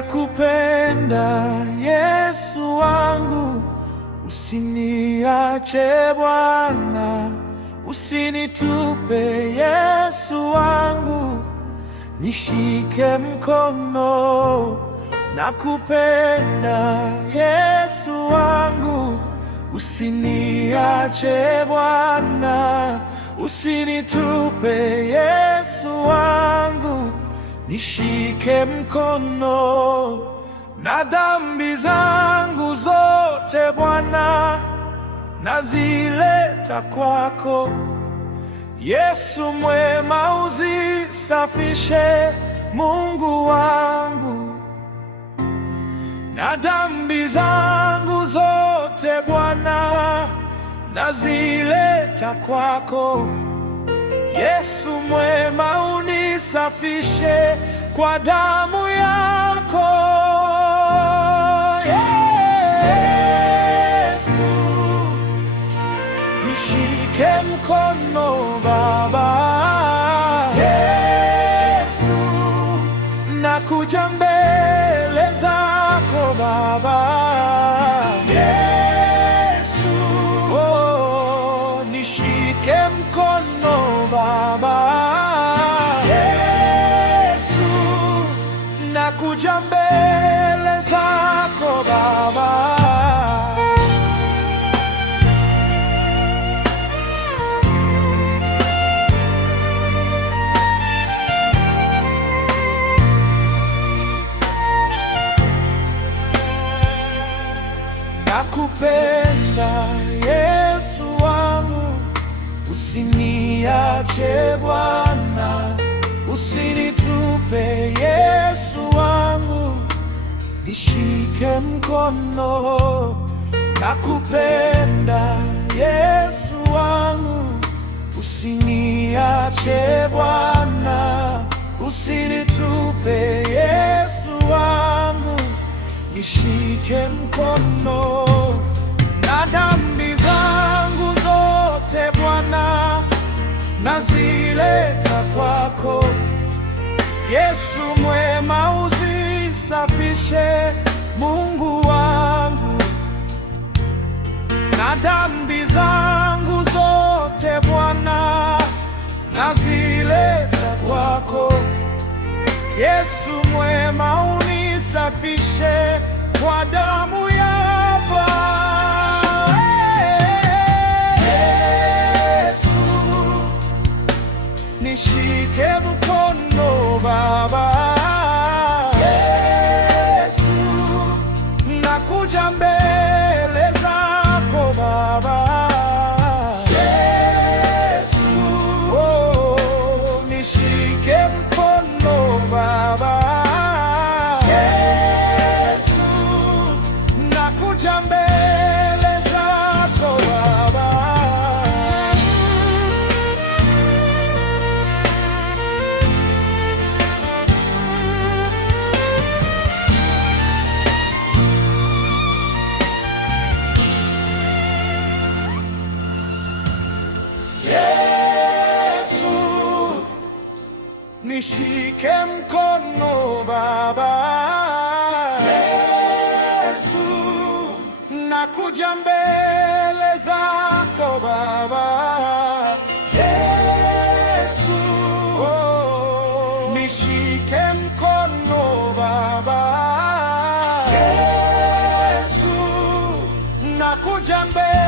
Nakupenda Yesu wangu, usiniache Bwana, usinitupe Yesu wangu, nishike mkono. Nakupenda Yesu wangu, usiniache Bwana, usinitupe Yesu wangu, nishike mkono. Na dhambi zangu zote Bwana, nazileta kwako. Yesu mwema, uzisafishe Mungu wangu. Na dhambi zangu zote Bwana, nazileta kwako. Yesu mwema, unisafishe kwa damu yako. Yesu, nishike mkono Baba. Yesu, nakuja mbele zako Baba. Yesu, oh, nishike mkono Baba. Yesu, nakuja mbele zako Baba. Nakupenda Yesu wangu, usiniache Bwana, usinitupe Yesu wangu, nishike mkono. Nakupenda Yesu wangu, usiniache Bwana, usinitupe Yesu wangu, nishike mkono. Na dhambi zangu zote Bwana, nazileta kwako. Yesu mwema, uzisafishe Mungu wangu. Na dhambi zangu zote Bwana, nazileta kwako. Yesu mwema, unisafishe kwa damu yako. Yesu, nishike mkono Baba. Yesu, nakuja mbele zako Baba. Yesu, oh, nishike mkono Baba. Nishike mkono Baba. Yesu, nakuja mbele zako Baba. Yesu, oh, nishike mkono Baba. Yesu, nakuja mbele